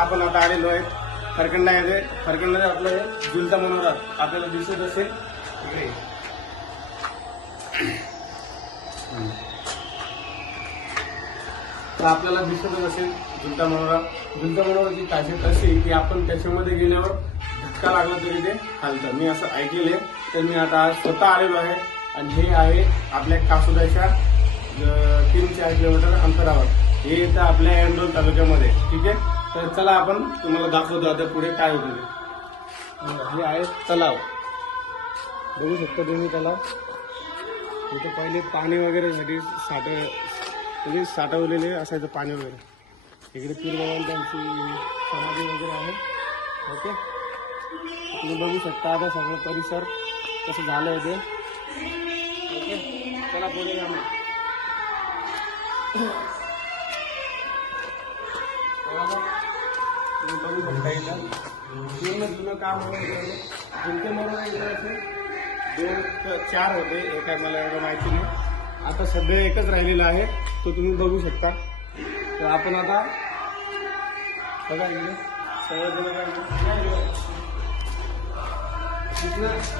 आपण आता आलेलो आहे फरकंडा येथे. फरकंडा आपलं हे झुलता मनोरा आपल्याला दिसत असेल इकडे. तर आपल्याला दिसतच असेल झुलता मनोरा. झुलता मनोराची खासियत अशी की आपण त्याच्यामध्ये गेल्यावर धक्का लागला तरी ते हालतं. मी असं ऐकलेलं आहे. तर मी आता आज स्वतः आलेलो आहे आणि हे आहे आपल्या कासोद्याच्या 3-4 किलोमीटर अंतरावर. हे येतं आपल्या एंडोल तालुक्यामध्ये. ठीक आहे. तर चला आपण तुम्हाला दाखवतो आता पुढे काय होतं ते. हे आहे तलाव. बघू शकता तुम्ही तलाव. इथे पहिले पाणी वगैरे साठी म्हणजे साठवलेले असायचं पाणी वगैरे. इकडे पीरबाबा त्यांची समाधी वगैरे आहे. ओके. तुम्ही बघू शकता आता सगळं परिसर कसं झालं आहे ते. ओके. चला पुढे जा मग. तुम्ही बघू शकता इथं पूर्ण जुनं काम वगैरे जिंके म्हणून इकडे असे 2-4 होते. हे काय मला एवढं माहिती नाही. आता सध्या एकच राहिलेला आहे तो तुम्ही बघू शकता. तर आपण आता बघा इकडे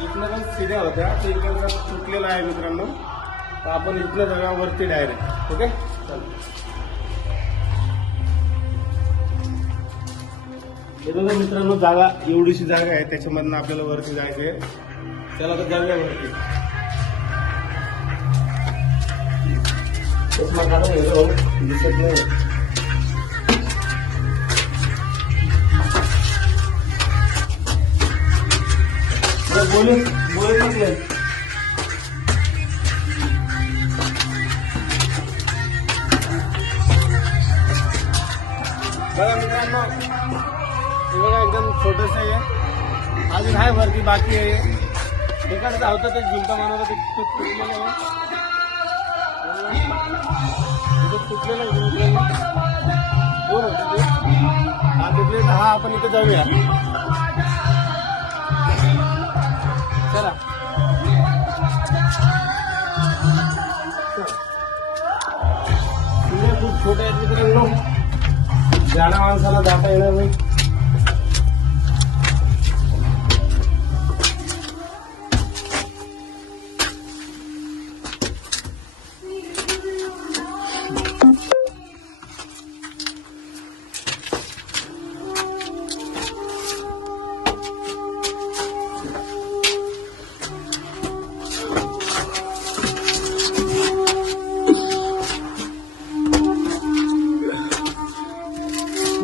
इथनं पण सीड्या होत्या. तर इकडचा तुटलेला आहे मित्रांनो. तर आपण इथलं जागा वरती डायरेक्ट. ओके. हे बघा मित्रांनो जागा एवढीशी जागा आहे त्याच्यामधनं आपल्याला वरती जायचं आहे. चला तर जाऊया वरती. दिसत नाही. बोलत नसले. बघा मित्रांनो हे बघा एकदम छोटस आहे. अजून आहे वरती बाकी आहे. तिकडचं होतं ते झुलता मनोरा ते तुटलेलं आहे. तुटलेलं आहे. 2 होते ते. तिथले 10. आपण इथे जाऊया. चला. खूप छोटे आहेत मित्रांनो. जाण्या माणसाला जाता येणार नाही.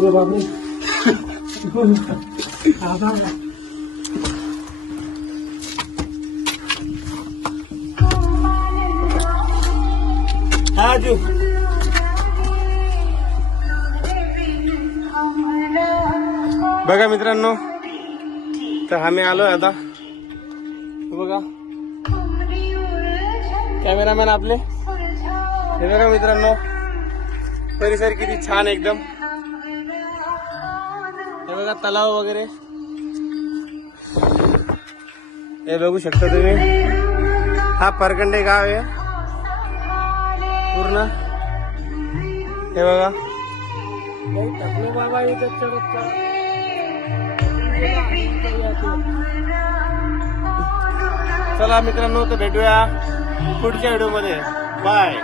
बापरे. आजू बघा मित्रांनो तर आम्ही आलोय आता. बघा कॅमेरामॅन आपले. हे बघा मित्रांनो परिसर किती छान एकदम. हे बघा तलाव वगैरे हे बघू शकता तुम्ही. हा फरकंडे गाव आहे पूर्ण. हे बघा बाबा चला मित्रांनो तर भेटूया पुढच्या व्हिडिओ मध्ये. बाय.